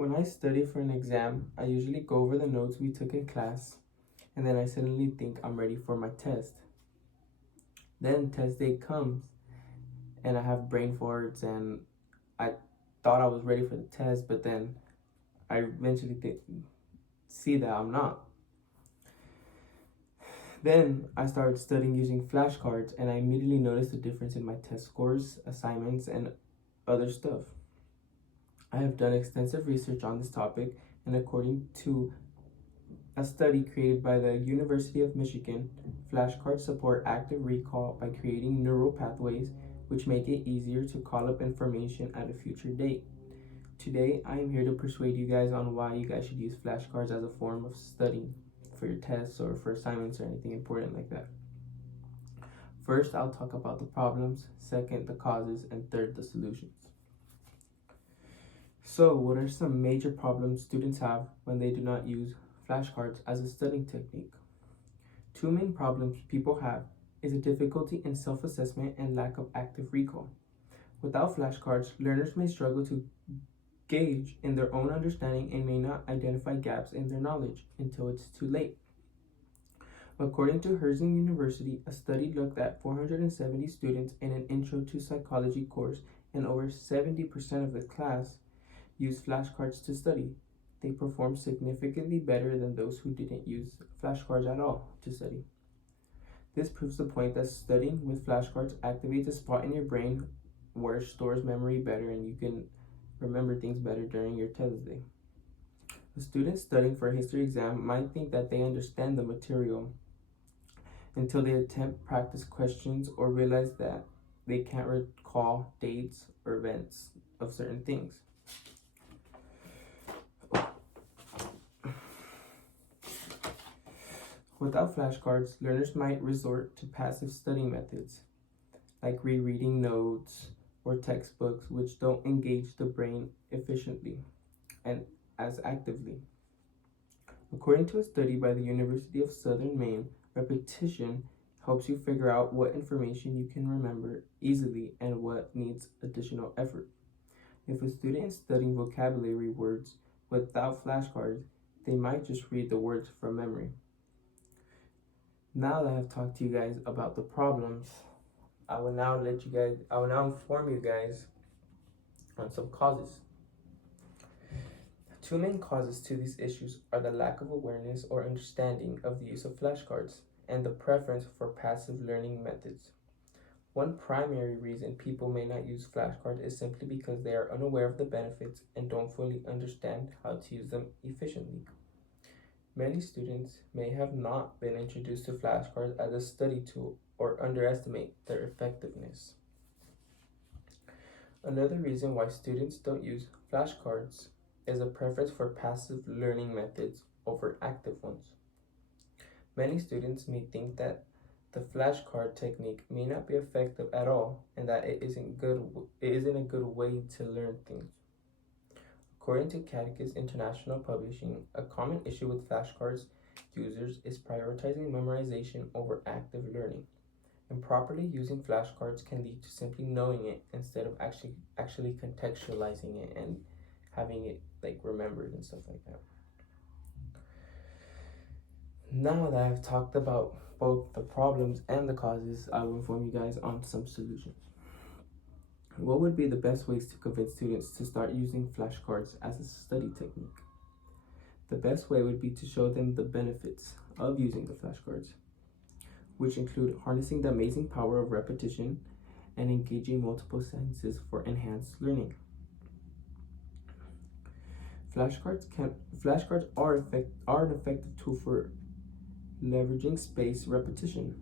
When I study for an exam, I usually go over the notes we took in class, and then I suddenly think I'm ready for my test. Then test day comes, and I have brain farts, and I thought I was ready for the test, but then I eventually see that I'm not. Then I started studying using flashcards, and I immediately noticed a difference in my test scores, assignments, and other stuff. I have done extensive research on this topic, and according to a study created by the University of Michigan, flashcards support active recall by creating neural pathways which make it easier to call up information at a future date. Today, I am here to persuade you guys on why you guys should use flashcards as a form of studying for your tests or for assignments or anything important like that. First, I'll talk about the problems, second, the causes, and third, the solutions. So, what are some major problems students have when they do not use flashcards as a studying technique? Two main problems people have is a difficulty in self-assessment and lack of active recall. Without flashcards, learners may struggle to gauge in their own understanding and may not identify gaps in their knowledge until it's too late. According to Herzing University, a study looked at 470 students in an Intro to Psychology course, and over 70% of the class used flashcards to study. They performed significantly better than those who didn't use flashcards at all to study. This proves the point that studying with flashcards activates a spot in your brain where it stores memory better and you can remember things better during your test day. A student studying for a history exam might think that they understand the material until they attempt practice questions or realize that they can't recall dates or events of certain things. Without flashcards, learners might resort to passive studying methods, like rereading notes or textbooks, which don't engage the brain efficiently and as actively. According to a study by the University of Southern Maine, repetition helps you figure out what information you can remember easily and what needs additional effort. If a student is studying vocabulary words without flashcards, they might just read the words from memory. Now that I've talked to you guys about the problems, I will now inform you guys on some causes. Two main causes to these issues are the lack of awareness or understanding of the use of flashcards and the preference for passive learning methods. One primary reason people may not use flashcards is simply because they are unaware of the benefits and don't fully understand how to use them efficiently. Many students may have not been introduced to flashcards as a study tool or underestimate their effectiveness. Another reason why students don't use flashcards is a preference for passive learning methods over active ones. Many students may think that the flashcard technique may not be effective at all and that it isn't a good way to learn things. According to Catechist International Publishing, a common issue with flashcards users is prioritizing memorization over active learning. Improperly using flashcards can lead to simply knowing it instead of actually contextualizing it and having it remembered and stuff like that. Now that I've talked about both the problems and the causes, I will inform you guys on some solutions. What would be the best ways to convince students to start using flashcards as a study technique? The best way would be to show them the benefits of using the flashcards, which include harnessing the amazing power of repetition and engaging multiple senses for enhanced learning. Flashcards are an effective tool for leveraging spaced repetition,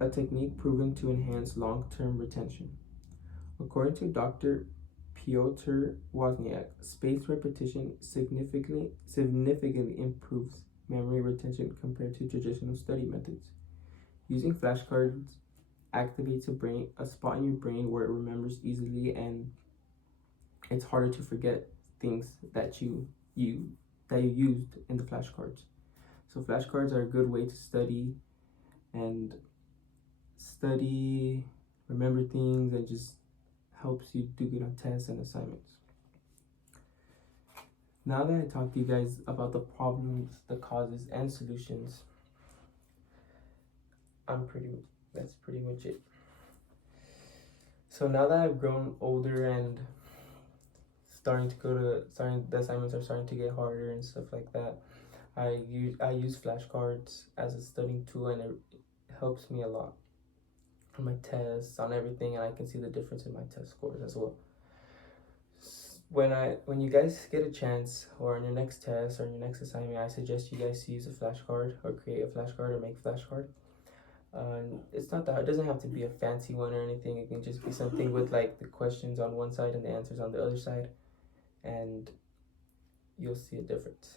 a technique proven to enhance long-term retention. According to Dr. Piotr Wozniak, spaced repetition significantly improves memory retention compared to traditional study methods. Using flashcards activates a spot in your brain where it remembers easily, and it's harder to forget things that you used in the flashcards. So flashcards are a good way to study, remember things, and just helps you do good on tests and assignments. Now that I talked to you guys about the problems, the causes, and solutions, that's pretty much it. So now that I've grown older and the assignments are starting to get harder and stuff like that, I use flashcards as a studying tool, and it helps me a lot on my tests, on everything, and I can see the difference in my test scores as well. When you guys get a chance, or on your next test or your next assignment, I suggest you guys to use a flashcard or create a flashcard or make a flashcard. It's not that it doesn't have to be a fancy one or anything. It can just be something with like the questions on one side and the answers on the other side, and you'll see a difference.